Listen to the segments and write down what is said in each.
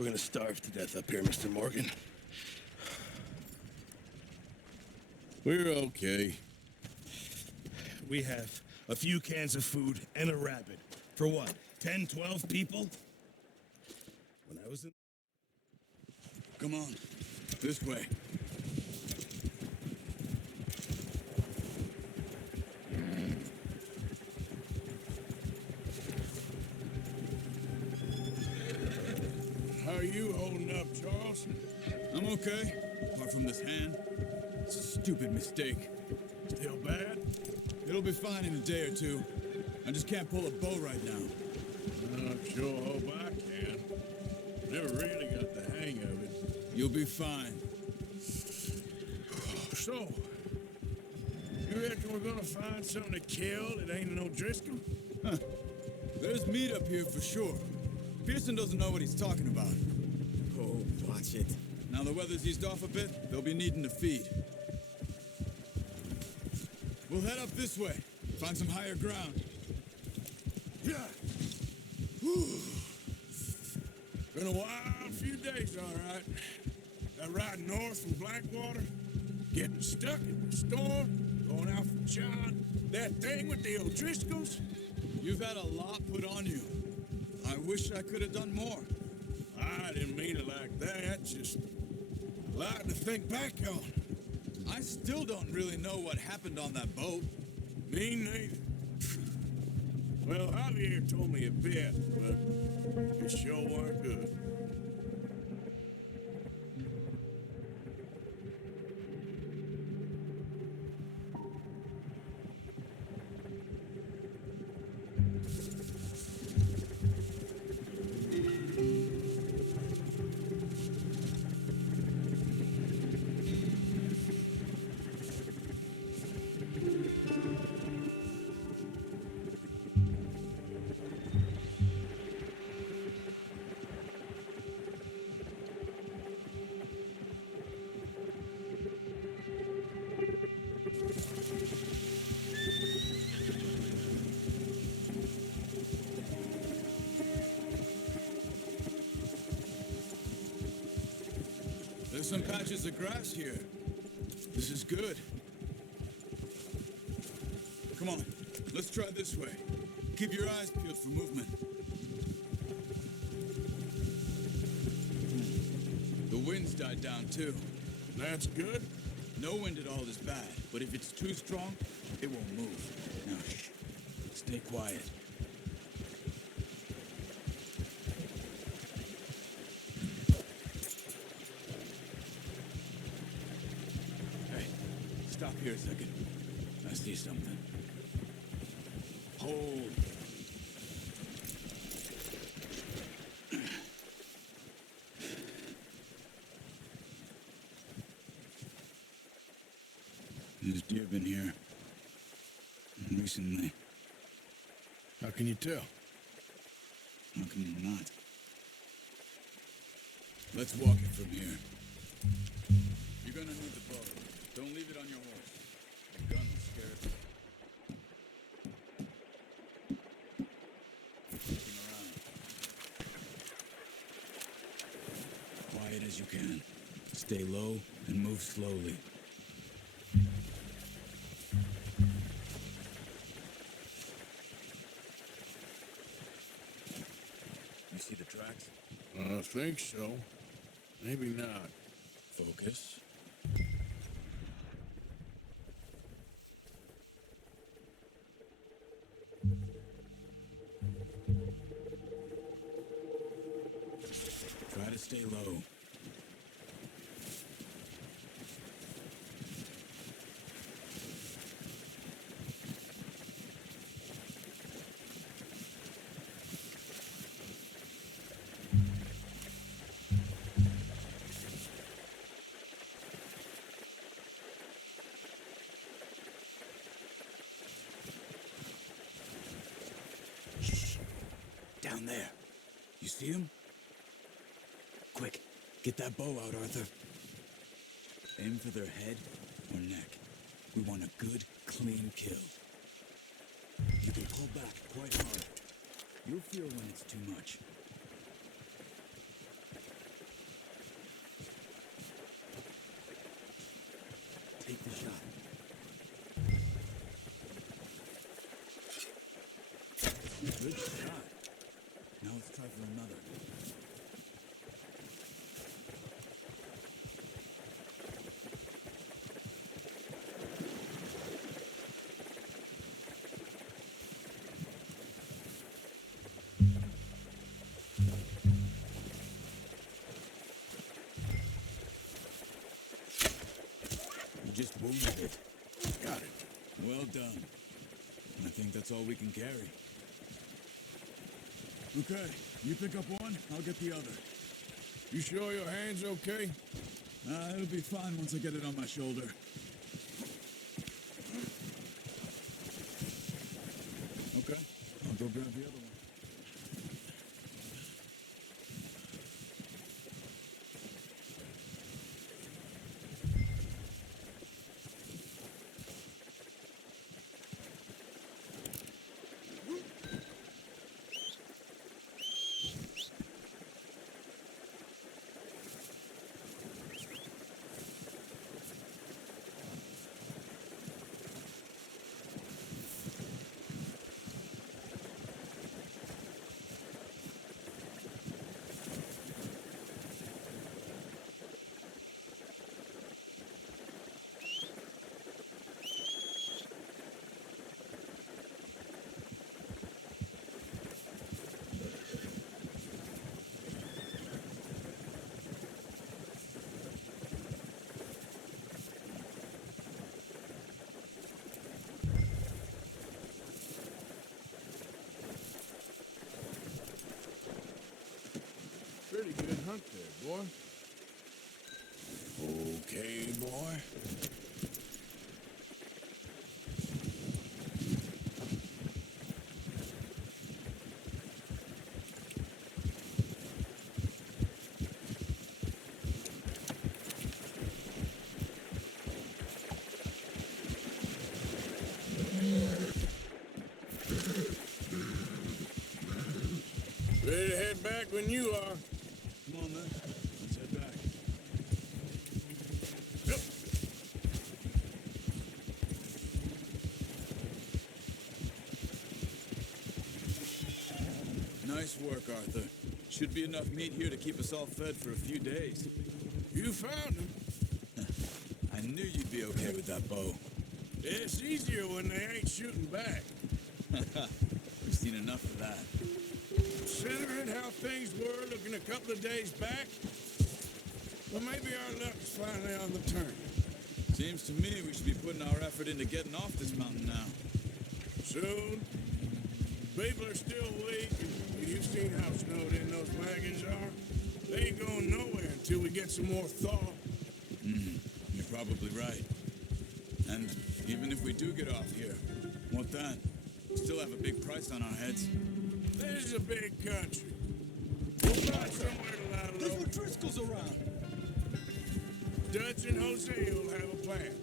We're gonna starve to death up here, Mr. Morgan. We're okay. We have a few cans of food and a rabbit. For what, 10, 12 people? When I was in... Come on, this way. How are you holding up, Charles? I'm okay, apart from this hand. It's a stupid mistake. Still bad? It'll be fine in a day or two. I just can't pull a bow right now. I sure hope I can. Never really got the hang of it. You'll be fine. So, you reckon we're gonna find something to kill that ain't no Driscoll? Huh. There's meat up here for sure. Pearson doesn't know what he's talking about. Oh, watch it. Now the weather's eased off a bit, they'll be needing to feed. We'll head up this way, find some higher ground. Yeah. Whew. Been a wild few days, all right. That ride north from Blackwater, getting stuck in the storm, going out from John, that thing with the O'Driscolls. You've had a lot put on you. I wish I could have done more. I didn't mean it like that, just a lot to think back on. I still don't really know what happened on that boat. Me neither. Well, Javier told me a bit, but it sure weren't good. There's some patches of grass here. This is good. Come on, let's try this way. Keep your eyes peeled for movement. The wind's died down too. That's good. No wind at all is bad, but if it's too strong, it won't move. Now, shh. Stay quiet. Hey, stop here a second. I see something. Hold. There's deer been here. Recently. How can you tell? How can you not? Let's walk it from here. You're gonna need the bow. Don't leave it on your horse. The gun will scare it. Looking around. Quiet as you can. Stay low and move slowly. You see the tracks? I think so. Maybe not. Focus. Try to stay low. Down there. You see him? Quick, get that bow out, Arthur. Aim for their head or neck. We want a good, clean kill. You can pull back quite hard. You'll feel when it's too much. Good shot. Now let's try for another. You just wounded it. Got it. Well done. And I think that's all we can carry. Okay, you pick up one, I'll get the other. You sure your hand's okay? It'll be fine once I get it on my shoulder. Okay, I'll go grab the other one. Pretty good hunt there, boy. Okay, boy. Ready to head back when you are. Come on, then. Let's head back. Yep. Nice work, Arthur. Should be enough meat here to keep us all fed for a few days. You found him. I knew you'd be okay with that bow. It's easier when they ain't shooting back. We've seen enough of that. Considering how things were looking a couple of days back, well, maybe our luck's finally on the turn. Seems to me we should be putting our effort into getting off this mountain now. Soon. People are still weak, and you've seen how snowed in those wagons are. They ain't going nowhere until we get some more thaw. You're probably right. And even if we do get off here, what then? We still have a big price on our heads. This is a big country. We'll find somewhere to lie There's low. Driscoll's around. Dutch and Jose will have a plan.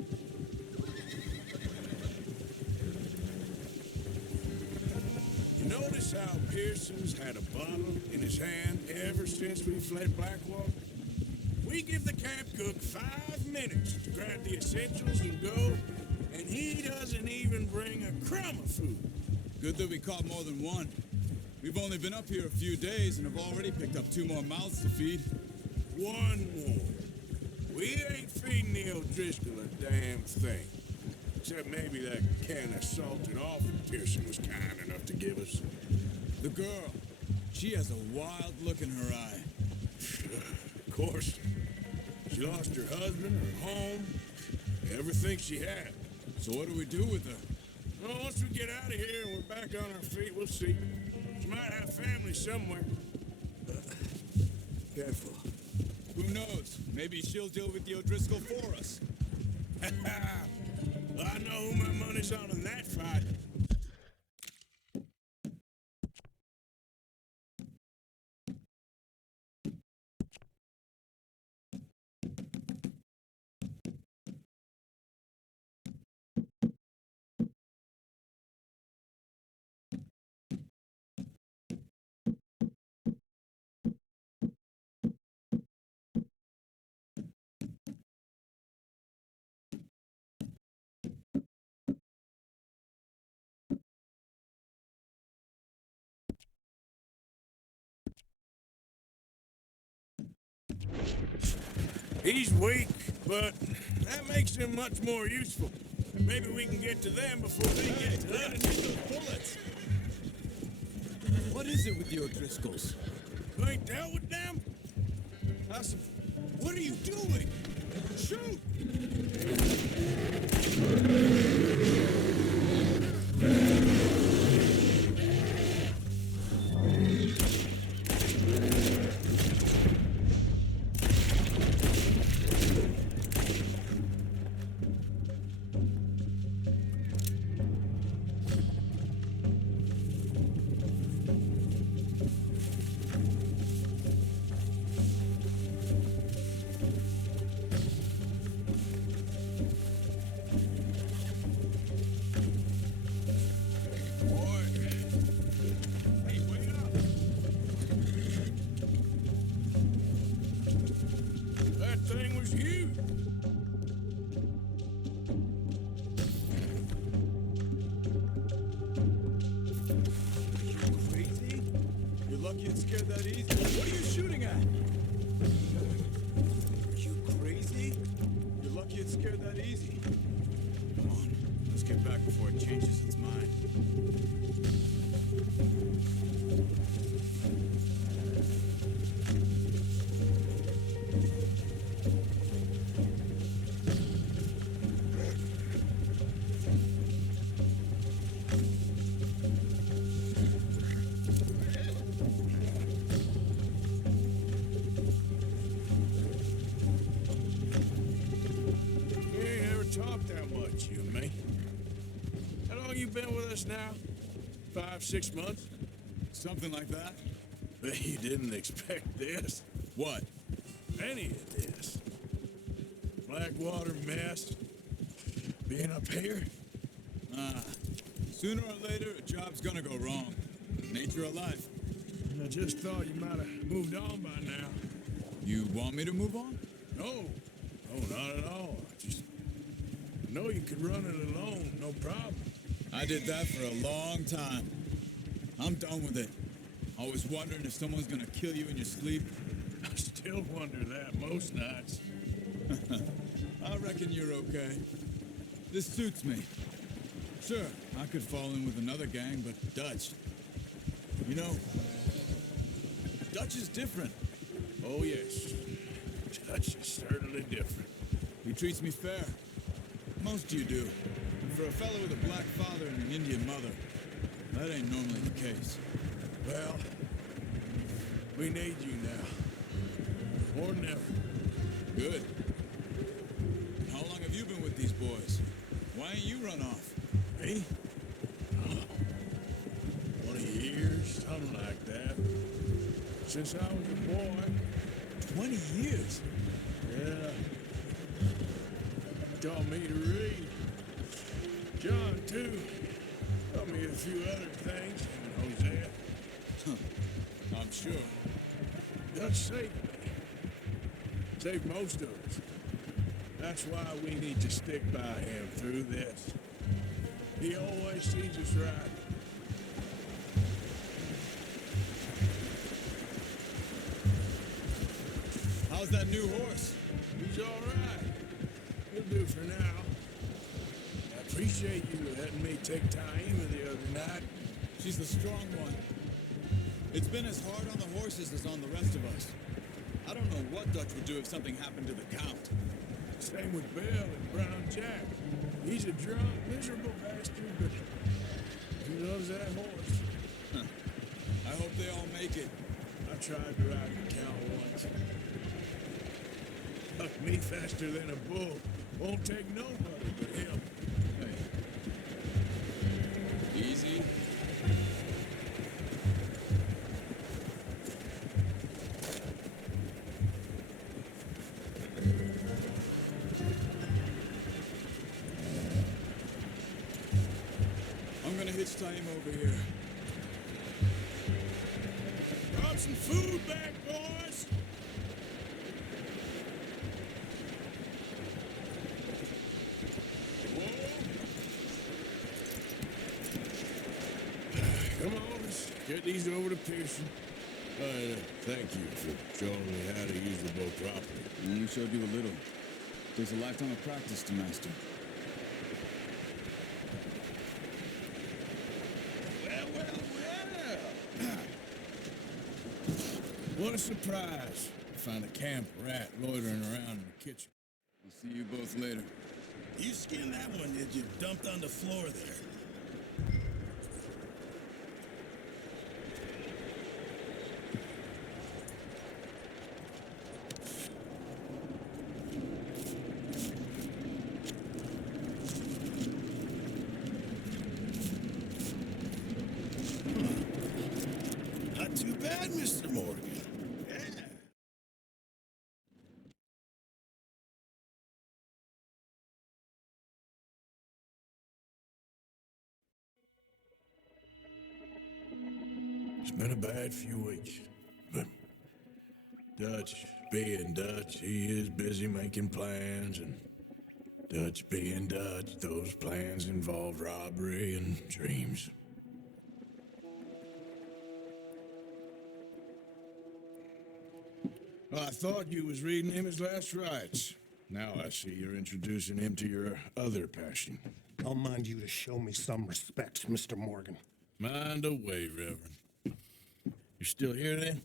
You notice how Pearson's had a bottle in his hand ever since we fled Blackwater? We give the camp cook 5 minutes to grab the essentials and go, and he doesn't even bring a crumb of food. Good that we caught more than one. We've only been up here a few days and have already picked up 2 more mouths to feed. One more. We ain't feeding the O'Driscoll a damn thing. Except maybe that can of salted offal Pearson was kind enough to give us. The girl, she has a wild look in her eye. Of course. She lost her husband, her home, everything she had. So what do we do with her? Well, once we get out of here and we're back on our feet, we'll see. She might have family somewhere. Careful. Who knows? Maybe she'll deal with the O'Driscoll for us. Well, I know who my money's on in that fight. He's weak, but that makes him much more useful. Maybe we can get to them before they get to us. Need those bullets. What is it with the O'Driscolls? You ain't dealt with them? What are you doing? Shoot! Boy. Hey, wait up. That thing was huge. Crazy? You're lucky it scared that easy. What are you shooting at? Are you crazy? You're lucky it scared that easy. Come on, let's get back before it changes its mind. We ain't ever talked that much, you and me. How long you been with us now? 5, 6 months? Something like that? Bet you didn't expect this. What? Any of this. Blackwater mess. Being up here? Sooner or later, a job's gonna go wrong. Nature of life. I just thought you might have moved on by now. You want me to move on? No. No, not at all. I just know you could run it alone, no problem. I did that for a long time. I'm done with it. Always wondering if someone's gonna kill you in your sleep. I still wonder that most nights. I reckon you're okay. This suits me. Sure, I could fall in with another gang, but Dutch. You know, Dutch is different. Oh, yes. Dutch is certainly different. He treats me fair. Most of you do. And for a fellow with a black father and an Indian mother, that ain't normally the case. Well, we need you now. More than ever. Good. And how long have you been with these boys? Why ain't you run off? Me? Oh, 20 years, something like that. Since I was a boy. 20 years? Yeah. Taught me to read. John, too. Taught me a few other things. And Hosea. I'm sure. Dutch saved me. Saved most of us. That's why we need to stick by him through this. He always sees us right. How's that new horse? He's all right. He'll do for now. I appreciate you letting me take Taima the other night. She's the strong one. It's been as hard on the horses as on the rest of us. I don't know what Dutch would do if something happened to the Count. Same with Bill and Brown Jack. He's a drunk, miserable bastard, but he loves that horse. I hope they all make it. I tried to ride the cow once. Bucked me faster than a bull. Won't take nobody but him. Easy. I'm gonna hitch Taima over here. Brought some food back, boys. Come on, let's get these over to Pearson. Thank you for showing me how to use the boat properly. I only showed you a little. Takes a lifetime of practice to master. Well. What a surprise. Found a camp rat loitering around in the kitchen. I'll see you both later. You skinned that one, did you? Dumped on the floor there. Not too bad, Mr. Morgan. Yeah. It's been a bad few weeks, but Dutch being Dutch, he is busy making plans, and Dutch being Dutch, those plans involve robbery and dreams. Well, I thought you was reading him his last rites. Now I see you're introducing him to your other passion. I'll mind you to show me some respect, Mr. Morgan. Mind away, Reverend. You still here then?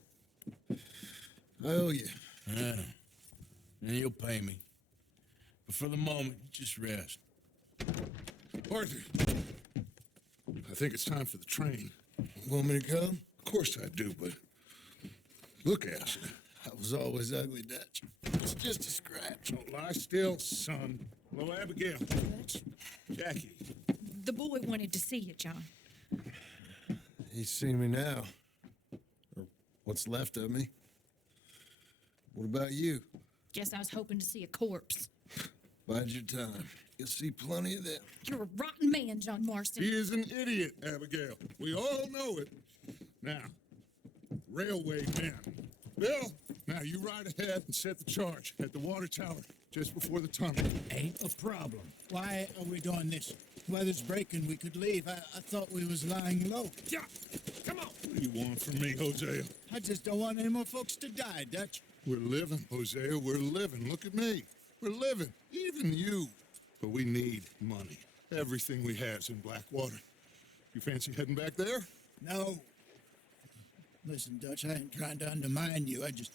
I owe you. Yeah. And you'll pay me. But for the moment, just rest. Arthur, I think it's time for the train. Want me to come? Of course I do, but look at you. I was always ugly, Dutch. It's just a scratch. Don't lie still, son. Hello, Abigail. Jackie. The boy wanted to see you, John. He's seen me now. Or what's left of me. What about you? Guess I was hoping to see a corpse. Bide your time. You'll see plenty of them. You're a rotten man, John Marston. He is an idiot, Abigail. We all know it. Now, railway men. Bill, now you ride ahead and set the charge at the water tower just before the tunnel. Ain't a problem. Why are we doing this? Weather's breaking. We could leave. I thought we was lying low. Yeah, come on. What do you want from me, Hosea? I just don't want any more folks to die, Dutch. We're living, Hosea. We're living. Look at me. We're living. Even you. But we need money. Everything we have's in Blackwater. You fancy heading back there? No. Listen, Dutch, I ain't trying to undermine you. I just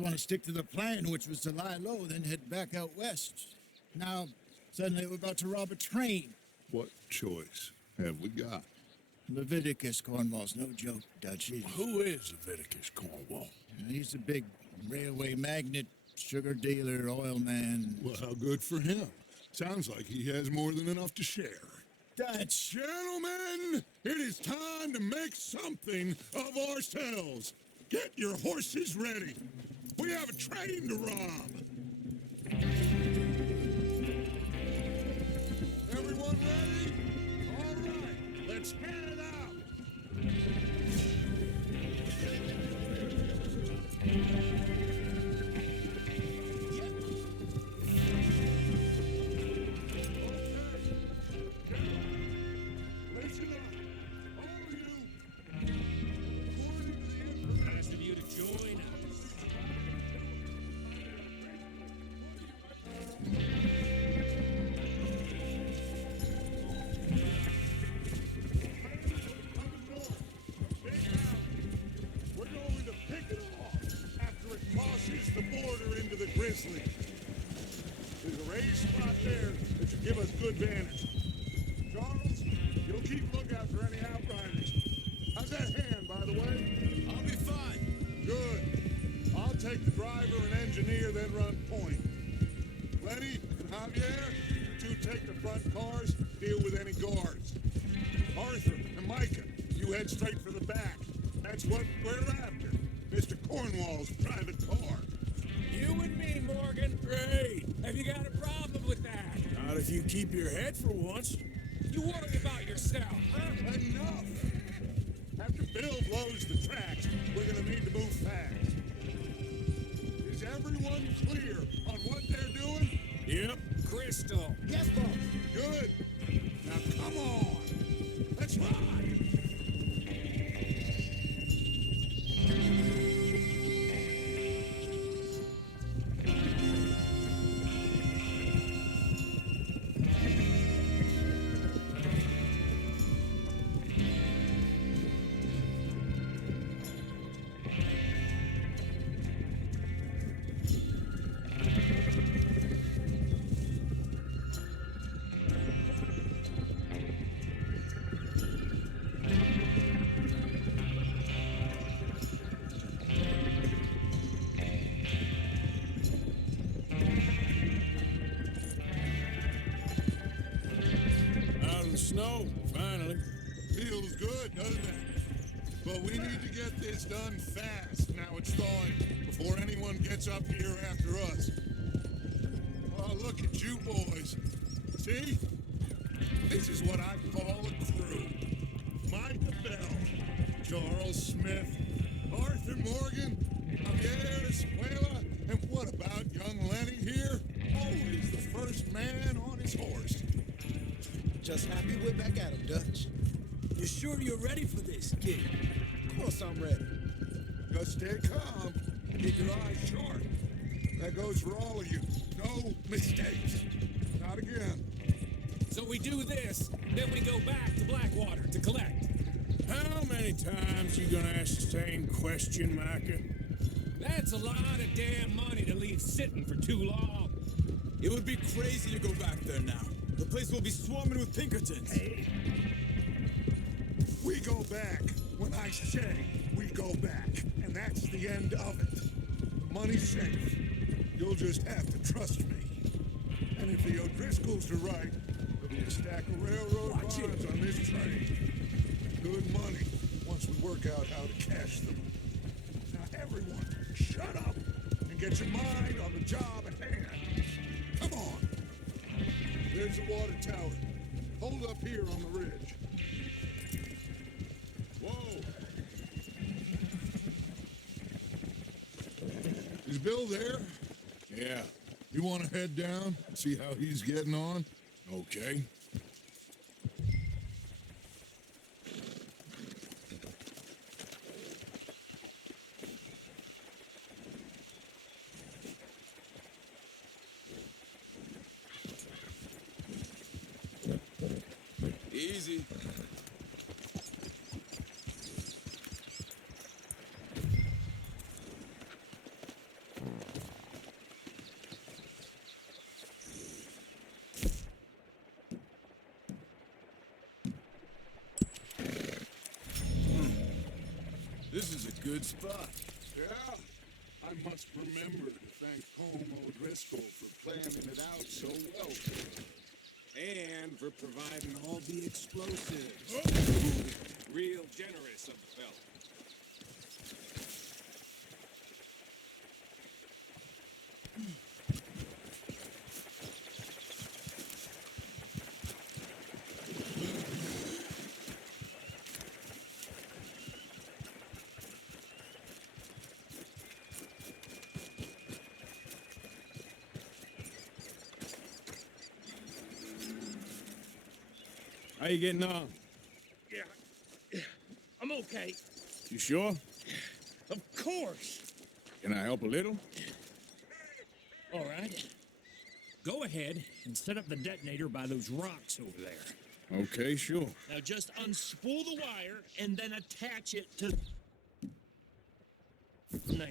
want to stick to the plan, which was to lie low, then head back out west. Now, suddenly we're about to rob a train. What choice have we got? Leviticus Cornwall's no joke, Dutch. Who is Leviticus Cornwall? He's a big railway magnate, sugar dealer, oil man. Well, how good for him. Sounds like he has more than enough to share. Dutch! Gentlemen, it is time to make something of ourselves. Get your horses ready. We have a train to rob. Everyone ready? All right, let's head out. Listen up, all of you. According to the information. Nice of you to join us. We're going to pick it off after it crosses the border into the Grizzly. There's a raised spot there that should give us good vantage. Charles, you'll keep lookout for any outriders. How's that hand, by the way? I'll be fine. Good. I'll take the driver and engineer, then run point. Lenny and Javier, you two take the front cars, deal with any guards. Arthur and Micah, you head straight for the back. That's what we're after. Mr. Cornwall's private car. You and me, Morgan. Great. Have you got a problem with that? Not if you keep your head for once. You worry about yourself, huh? Enough! After Bill blows the tracks, we're gonna need to move fast. Is everyone clear on what they're doing? Yep. Crystal. Yes, boss. Good. Now come on. Let's ride. snow, finally. Feels good, doesn't it? But we need to get this done fast. Now it's thawing before anyone gets up here after us. Oh, look at you boys. See? This is what I call a crew. Micah Bell, Charles Smith, Arthur Morgan, Javier Escuela, and what about young Lenny here? Always the first man on his horse. Just happy we're back at him, Dutch. You sure you're ready for this, kid? Of course I'm ready. Just stay calm. Keep your eyes sharp. That goes for all of you. No mistakes. Not again. So we do this, then we go back to Blackwater to collect. How many times you gonna ask the same question, Micah? That's a lot of damn money to leave sitting for too long. It would be crazy to go back there now. The place will be swarming with Pinkertons. We go back. When I say we go back. And that's the end of it. Money's safe. You'll just have to trust me. And if the O'Driscolls are right, there'll be a stack of railroad bonds on this train. Good money, once we work out how to cash them. Now everyone, shut up and get your mind on the job at hand. Come on. There's the water tower. Hold up here on the ridge. Whoa. Is Bill there? Yeah, You want to head down and see how he's getting on? okay. Easy. This is a good spot. Yeah. I must remember to thank Home O'Driscoll for planning it out so well. And for providing all the explosives. Real generous of the fella. How you getting on? Yeah, I'm okay. You sure? Of course. Can I help a little? All right. Go ahead and set up the detonator by those rocks over there. Okay, sure. Now just unspool the wire and then attach it to... There.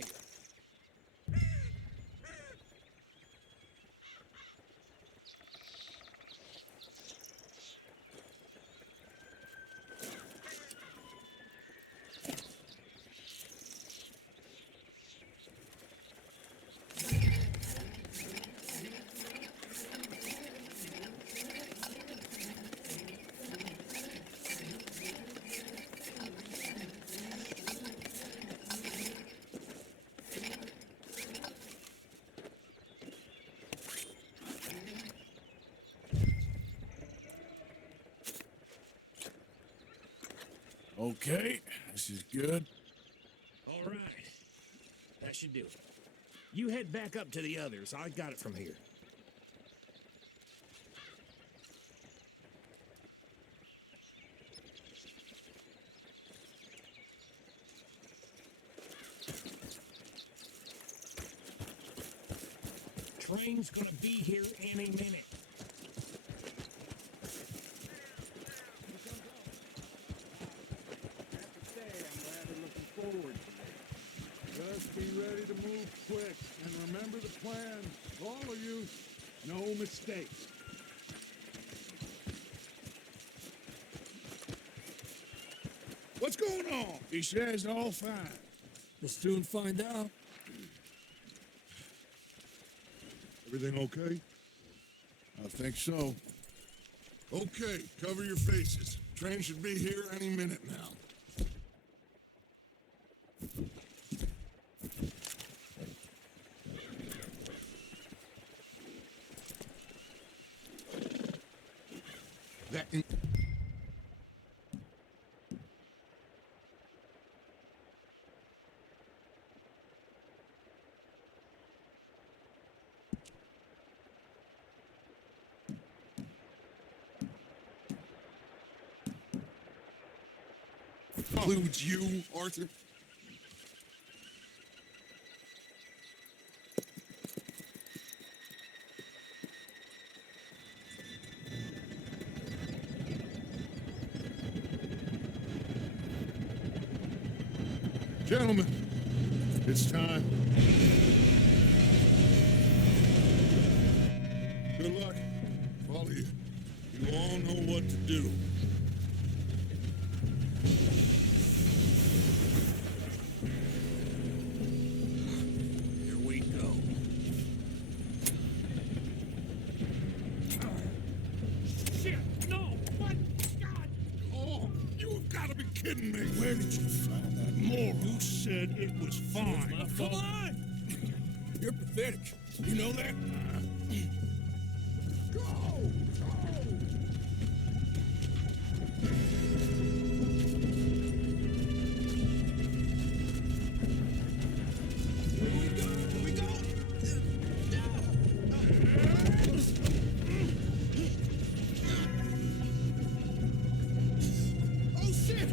Okay, this is good. All right. That should do it. You head back up to the others. I got it from here. Train's gonna be here any minute. Just be ready to move quick, and remember the plan. All of you, no mistakes. What's going on? He says all fine. We'll soon find out. Everything okay? I think so. Okay, cover your faces. Train should be here any minute now. That in includes you, Arthur. Gentlemen, it's time. Good luck, all of you. You all know what to do. Here we go. Shit! No! What? God! Oh, you have got to be kidding me. Where did you find that moron? You said it was fine. My fault. Come on! You're pathetic. You know that? Go! Here we go. Oh shit!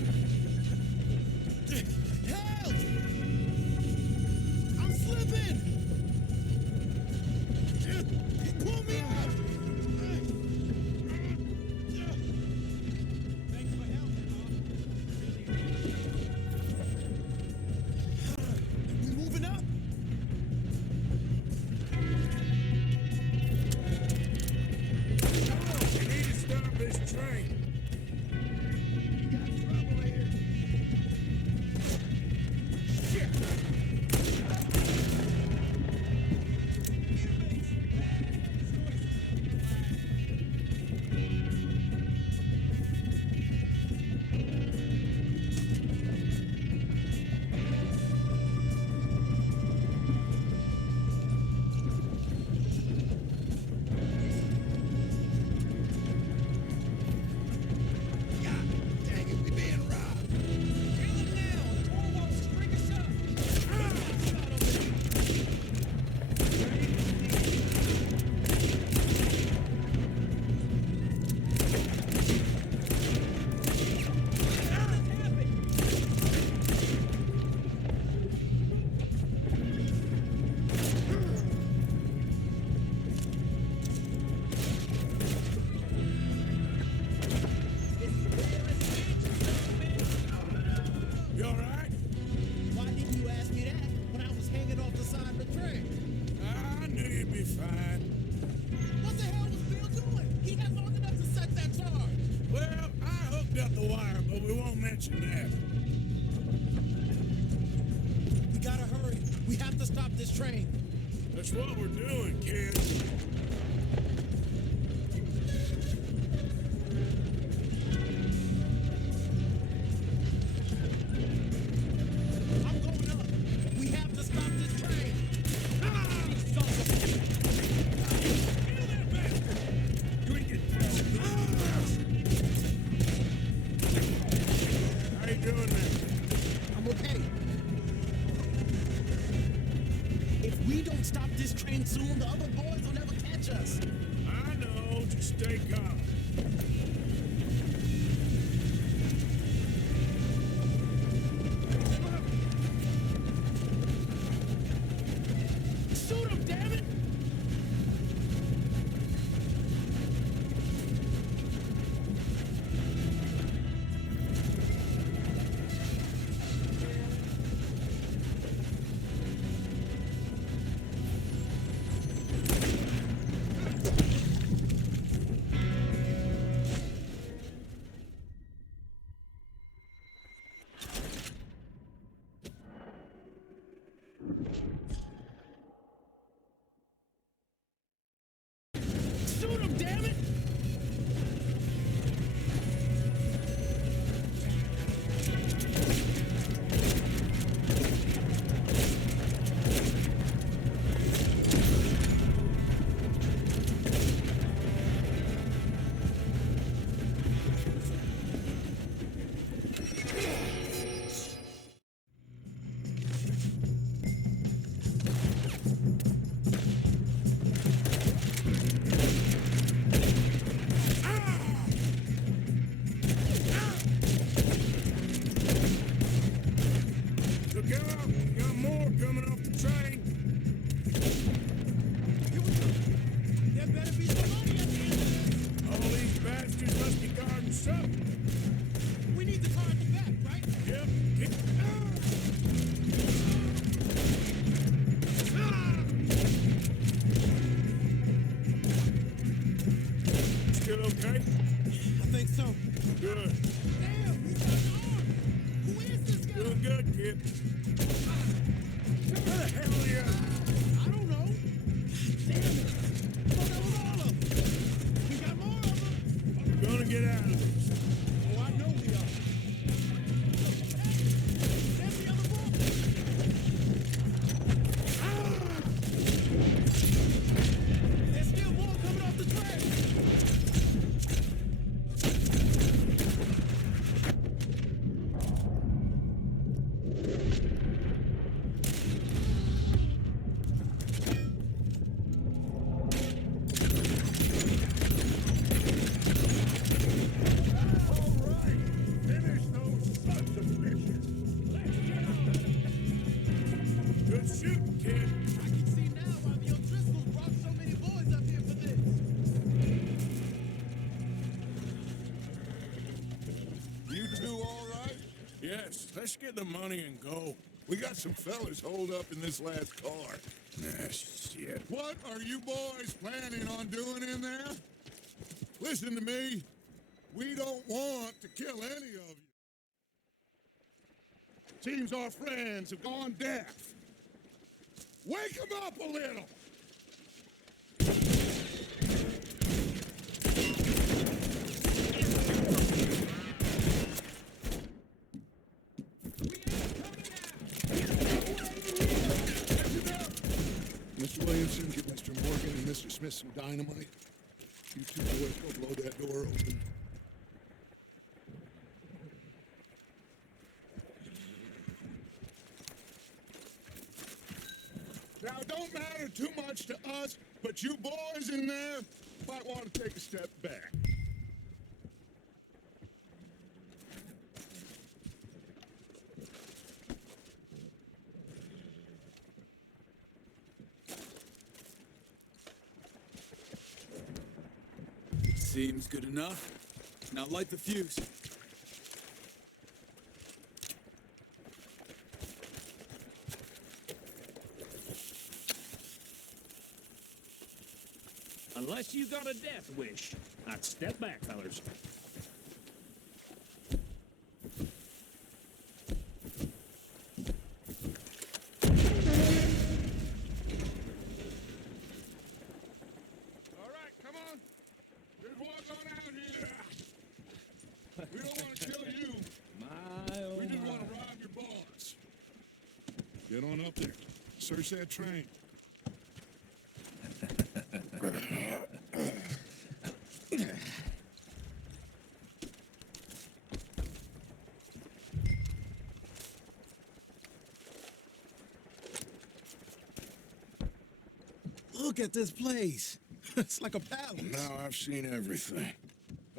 Help! I'm slipping! Pull me out! Thanks for helping, We moving up? You need to stop this train. Dang it, we being robbed. Kill him now! The boy wants to bring us up. You all right? Why didn't you ask me that when I was hanging off the side of the train? I knew you'd be fine. What the hell was Bill doing? He had long enough to set that charge. Well, I hooked up the wire, but we won't mention that. We gotta hurry. We have to stop this train. That's what we're doing, kid. I'm going up. We have to stop this train. You ain't getting past me. How you doing there? I'm okay. If we don't stop this train soon, the other boys will never catch us. I know. Just stay calm. Shoot him, damn it! still okay? I think so. Good. Damn, he's got an arm. Who is this guy? Doing good, kid. Where the hell are you? I don't know. Damn it. I thought that was all of them. We got more of them. We're gonna get out of this. Oh, I know we are. Hey, there's the other boat. There's still more coming off the track. Finish those sons of bitches. Good shooting, kid. I can see now why the O'Driscolls brought so many boys up here for this. You two all right? Yes, let's get the money and go. We got some fellas holed up in this last car. Ah, shit. What are you boys planning on doing in there? Listen to me. We don't want to kill any of you. Seems our friends have gone deaf. Wake them up a little. Mr. Williamson, give Mr. Morgan and Mr. Smith some dynamite. You two boys go blow that door open. Now, it don't matter too much to us, but you boys in there might want to take a step back. Seems good enough. Now light the fuse. Unless you got a death wish. I'd step back, fellas. All right, come on. Just walk on out here. We don't want to kill you. We just want to rob your boss. Get on up there. Search that train. Look at this place. It's like a palace. Now I've seen everything.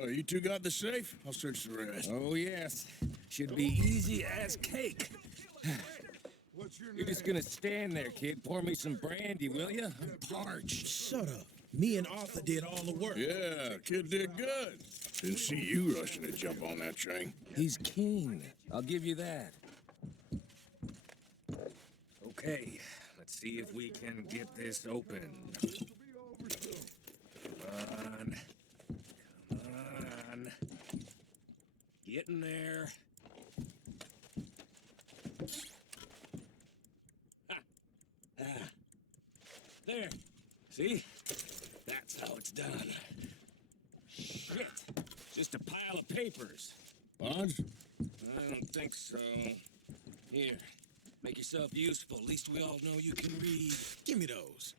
Oh, you two got the safe? I'll search the rest. Oh, yes. Should be easy as cake. What's your You're name? just gonna stand there, kid. Pour me some brandy, will you? I'm parched. Shut up. Me and Arthur did all the work. Yeah, kid did good. Didn't see you rushing to jump on that train. He's keen. I'll give you that. Okay, let's see if we can get this open. Come on. Come on. Get in there. Ah. There. See? That's how it's done. Shit. Just a pile of papers. Bonds? I don't think so. Here. Make yourself useful. At least we all know you can read. Give me those.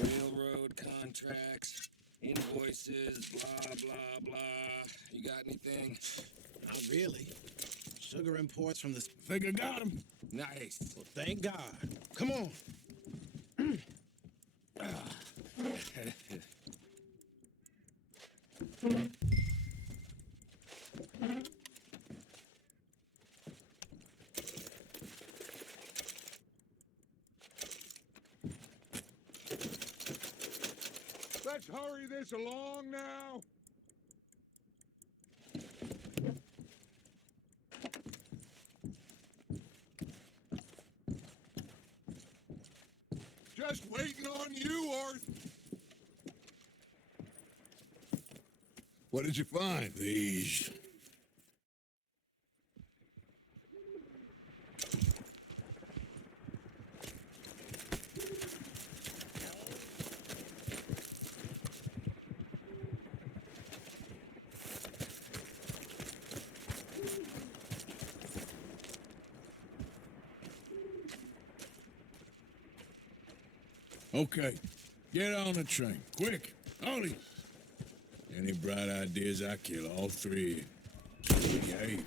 Railroad contracts, invoices, blah, blah, blah. You got anything? Not really. Sugar imports from the... Figure got him. Nice. Well, thank God. Come on. Let's hurry this along now. Just waiting on you, Arthur. What did you find? These. Okay, get on the train, quick, all of you. Any bright ideas, I kill all three. Behave.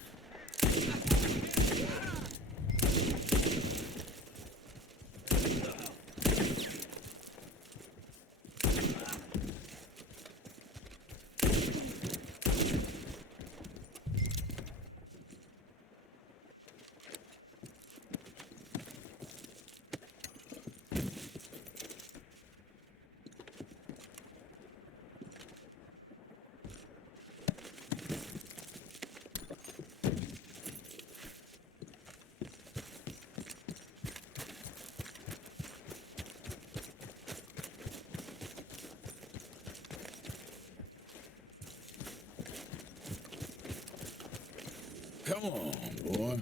Come on, boy.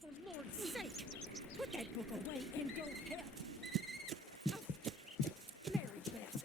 For Lord's sake, put that book away and go help. Oh, Mary Beth.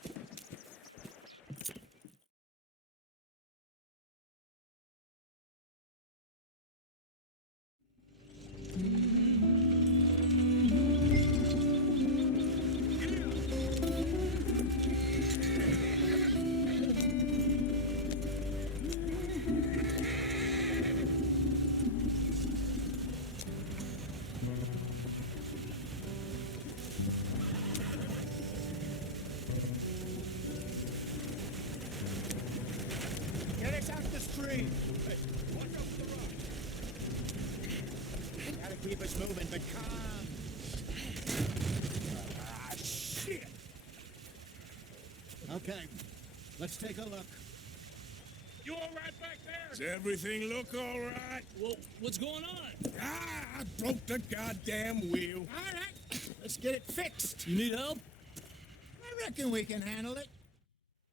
Get us out the street. Hey, watch out for the rock. Gotta keep us moving, but calm. Ah, shit. Okay, let's take a look. You all right back there? Does everything look all right? Well, what's going on? I broke the goddamn wheel. All right, let's get it fixed. You need help? I reckon we can handle it.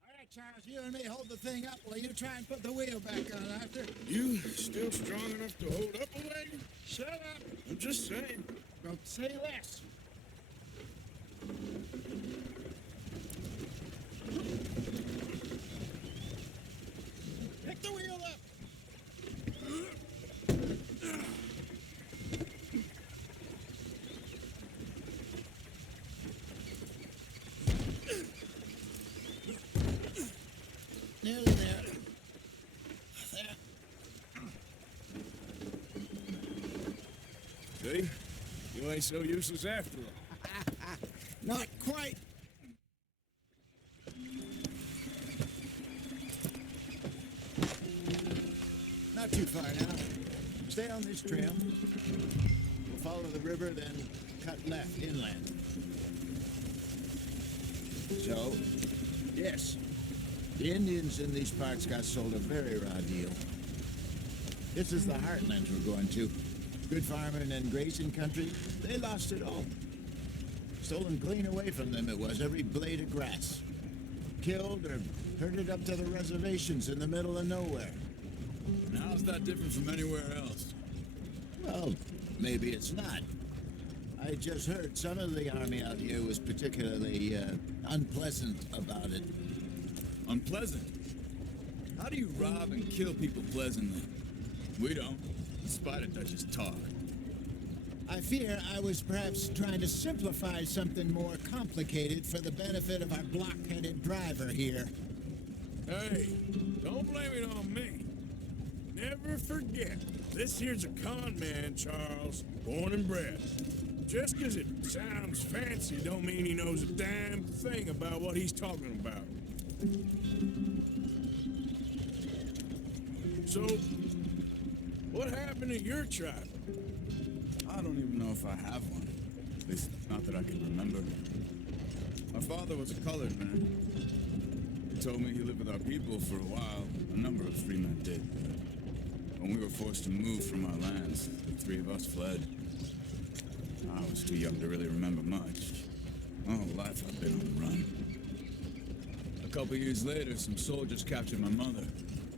All right, Charles, you and me hold the thing up while you try and put the wheel back on, Arthur. You still strong enough to hold up a wagon? Shut up. I'm just saying. Don't say less. See? You ain't so useless after all. Not quite. Not too far now. Stay on this trail. We'll follow the river, then cut left inland. So, yes, the Indians in these parts got sold a very raw deal. This is the heartlands we're going to. Good farming and grazing country, they lost it all. Stolen clean away from them it was, every blade of grass. Killed or herded up to the reservations in the middle of nowhere. And how's that different from anywhere else? Well, maybe it's not. I just heard some of the army out here was particularly unpleasant about it. Unpleasant? How do you rob and kill people pleasantly? We don't, in spite of Dutch's talk. I fear I was perhaps trying to simplify something more complicated for the benefit of our block-headed driver here. Hey, don't blame it on me. Never forget, this here's a con man, Charles, born and bred. Just 'cause it sounds fancy don't mean he knows a damn thing about what he's talking about. So, what happened to your tribe? I don't even know if I have one. At least, not that I can remember. My father was a colored man. He told me he lived with our people for a while. A number of free men did. When we were forced to move from our lands, the three of us fled. I was too young to really remember much. My whole life I've been on the run. A couple years later, some soldiers captured my mother.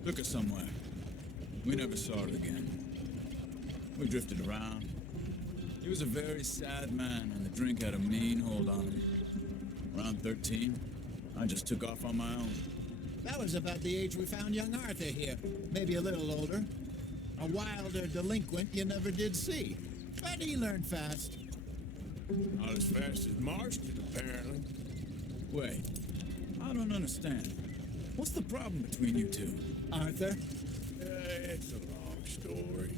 Took her somewhere. We never saw her again. We drifted around. He was a very sad man, and the drink had a mean hold on him. Around 13, I just took off on my own. That was about the age we found young Arthur here. Maybe a little older. A wilder delinquent you never did see. But he learned fast. Not as fast as Marston, apparently. Wait, I don't understand. What's the problem between you two? Arthur? It's a long story.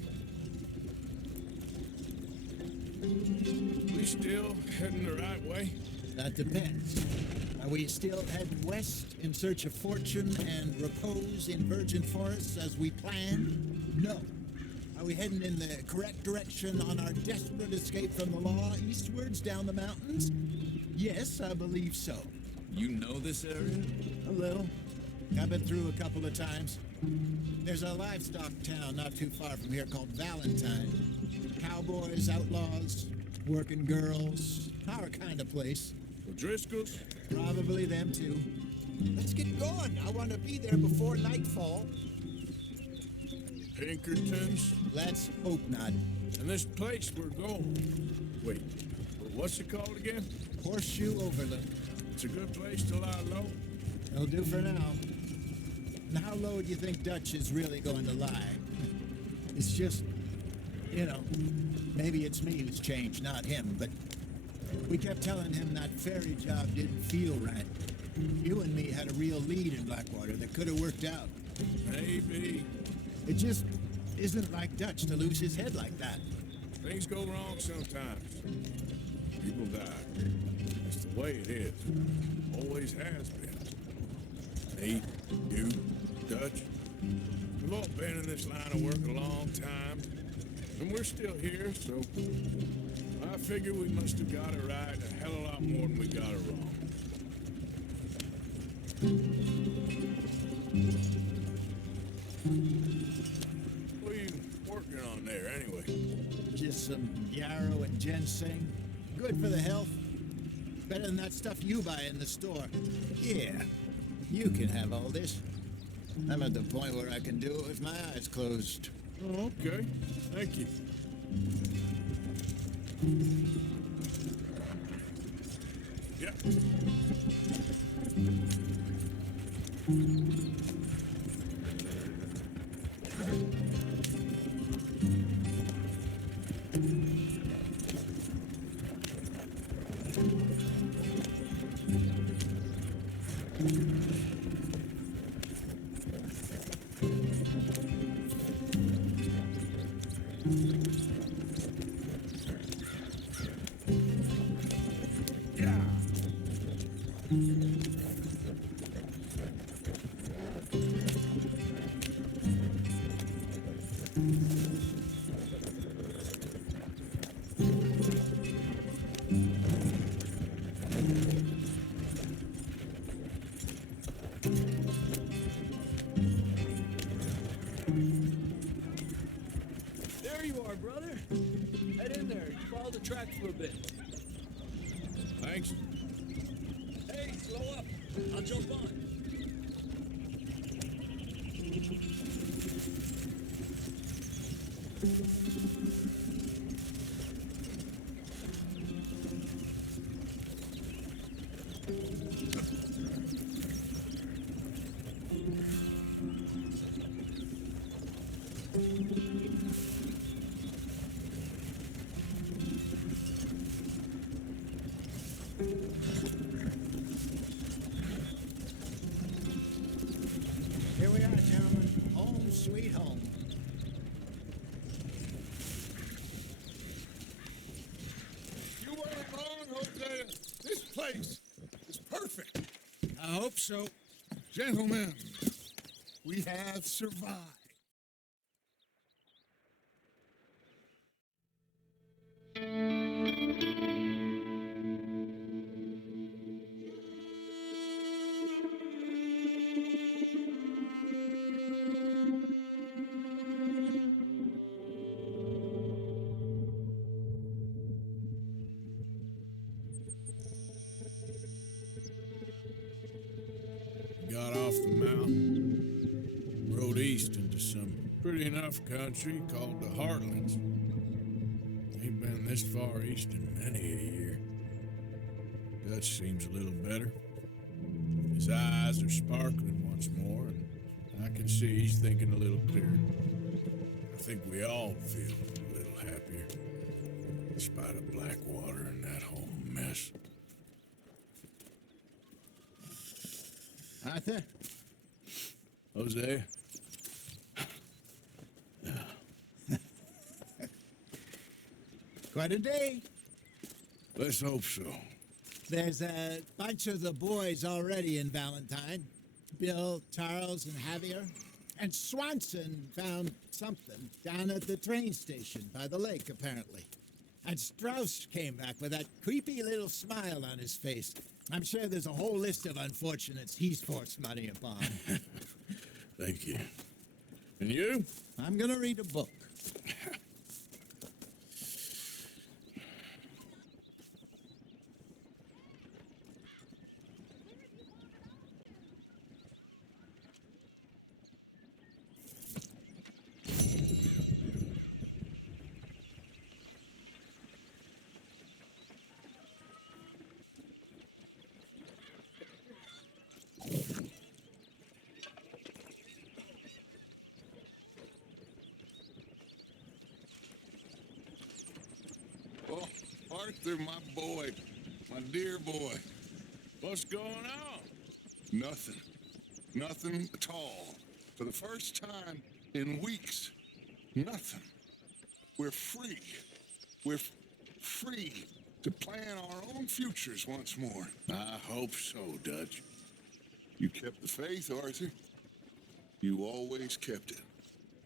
We still heading the right way? That depends. Are we still heading west in search of fortune and repose in virgin forests as we planned? No. Are we heading in the correct direction on our desperate escape from the law eastwards down the mountains? Yes, I believe so. You know this area? A little. I've been through a couple of times. There's a livestock town not too far from here called Valentine. Cowboys, outlaws, working girls, our kind of place. The Driscolls? Probably them too. Let's get going. I want to be there before nightfall. Pinkertons? Let's hope not. And this place we're going. Wait, what's it called again? Horseshoe Overlook. It's a good place to lie low. It'll do for now. And how low do you think Dutch is really going to lie? It's just, maybe it's me who's changed, not him, but we kept telling him that ferry job didn't feel right. You and me had a real lead in Blackwater that could have worked out. Maybe. It just isn't like Dutch to lose his head like that. Things go wrong sometimes. People die. That's the way it is. Always has been. Me, you, Dutch. We've all been in this line of work a long time. And we're still here, so I figure we must have got it right a hell of a lot more than we got it wrong. What are you working on there, anyway? Just some yarrow and ginseng. Good for the health. Better than that stuff you buy in the store. Yeah, you can have all this. I'm at the point where I can do it with my eyes closed. Oh, okay. Thank you. Yeah. follow the track for a bit. Thanks. Hey, slow up. I'll jump on. Here we are, gentlemen. Home sweet home. You weren't wrong, Hosea. This place is perfect. I hope so. Gentlemen, we have survived. Got off the mountain, rode east into some pretty enough country called the Heartlands. Ain't been this far east in many a year. Dutch seems a little better. His eyes are sparkling once more, and I can see he's thinking a little clearer. I think we all feel a little happier, in spite of Blackwater and that whole mess. Arthur? Hosea? Quite a day. Let's hope so. There's a bunch of the boys already in Valentine. Bill, Charles, and Javier. And Swanson found something down at the train station by the lake, apparently. And Strauss came back with that creepy little smile on his face. I'm sure there's a whole list of unfortunates he's forced money upon. Thank you. And you? I'm gonna read a book. Oh, Arthur, my boy. My dear boy. What's going on? Nothing. Nothing at all. For the first time in weeks, nothing. We're free. We're free to plan our own futures once more. I hope so, Dutch. You kept the faith, Arthur. You always kept it.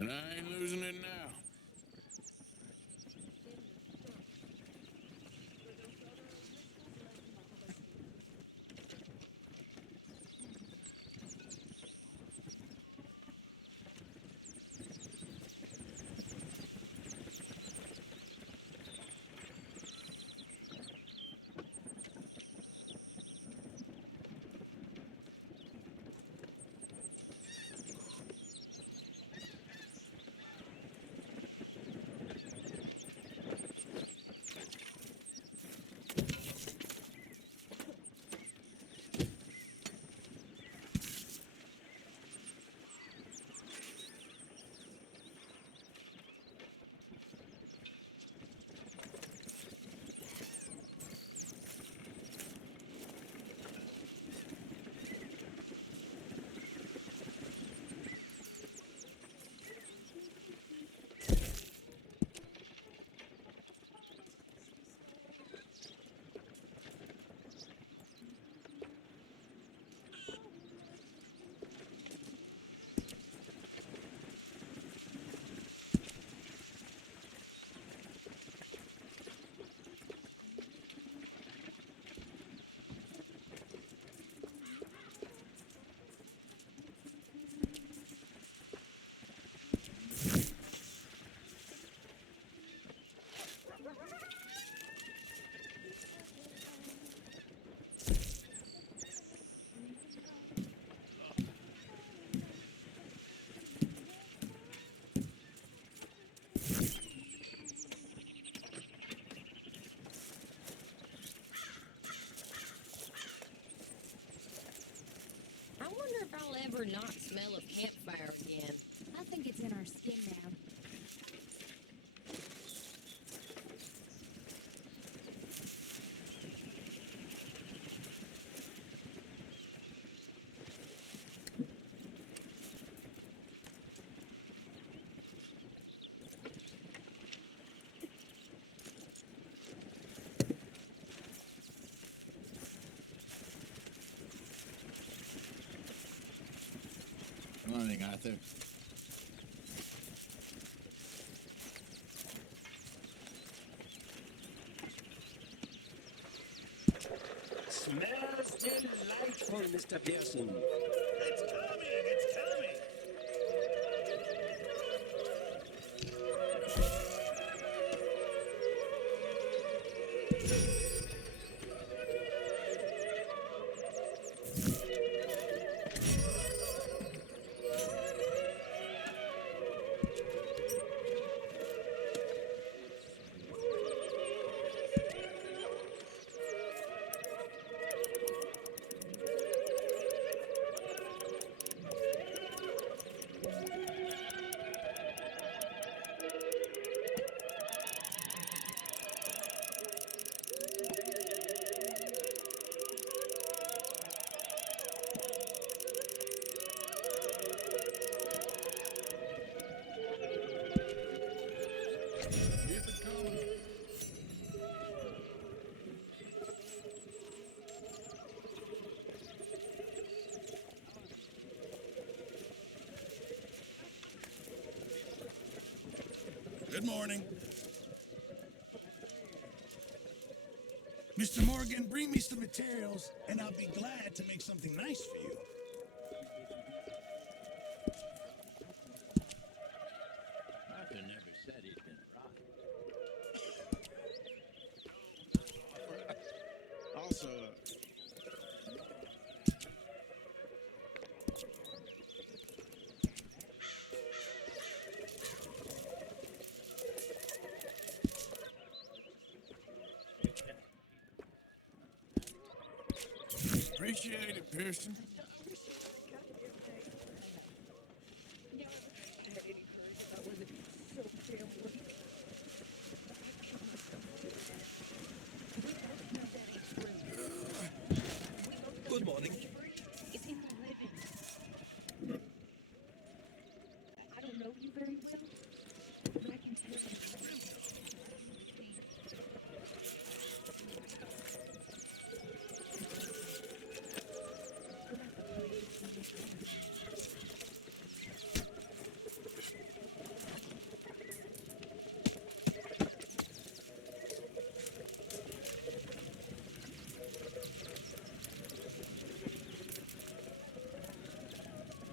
And I ain't losing it now. I'll ever not smell a campfire again. I think it's in our skin now. Morning, Arthur. Smells delightful, Mr. Pearson. It's coming! It's coming! Keep it coming. Good morning. Mr. Morgan, bring me some materials, and I'll be glad to make something nice for you. Arthur never said he'd been robbed. Also, Appreciate it, Pearson. Good morning. It's in the living. I don't know you very well, but I can tell you.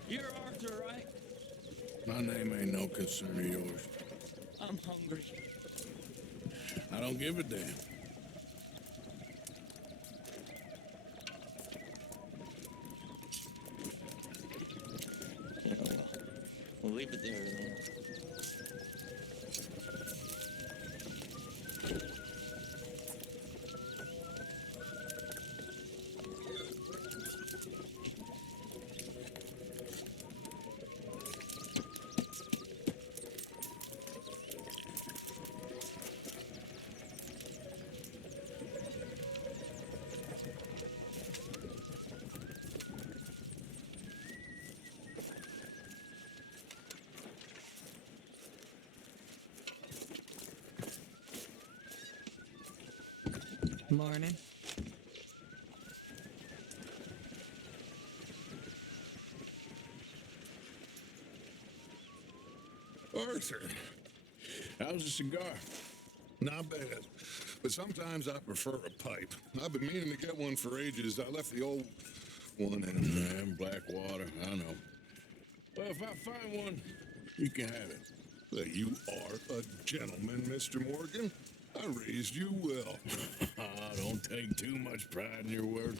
You're Arthur, right? My name ain't no concern of yours. I'm hungry. I don't give a damn. Yeah, well, we'll leave it there then. Morning. Arthur, how's a cigar? Not bad. But sometimes I prefer a pipe. I've been meaning to get one for ages. I left the old one in Blackwater, I know. Well, if I find one, you can have it. You are a gentleman, Mr. Morgan. I raised you well. Don't take too much pride in your work.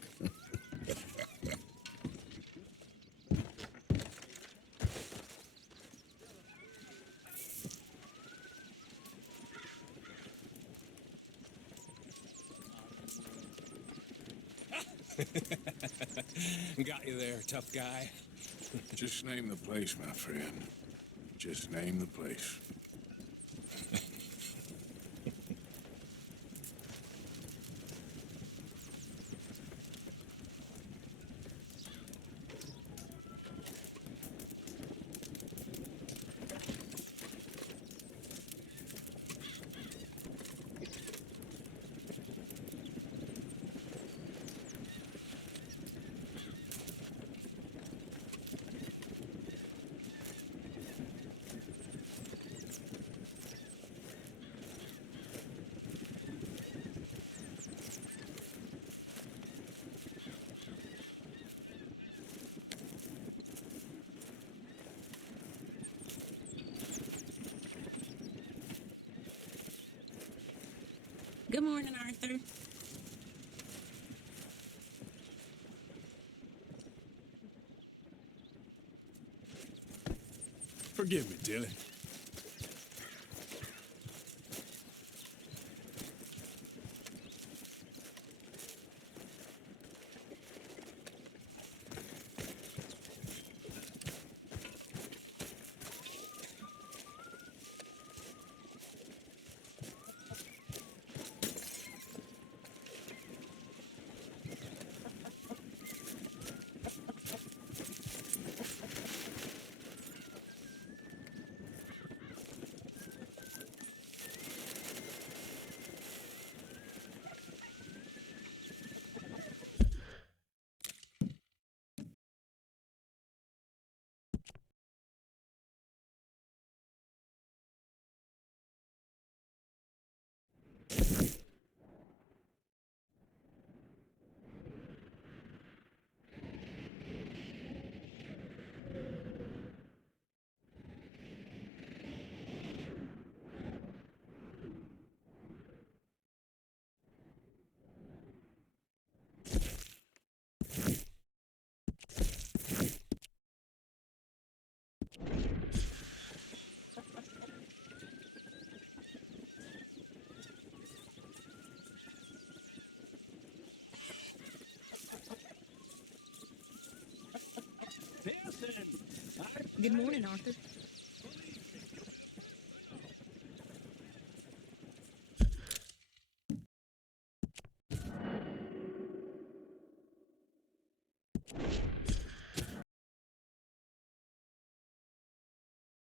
Got you there, tough guy. Just name the place, my friend. Just name the place. Good morning, Arthur. Forgive me, Tilly. Good morning, Arthur.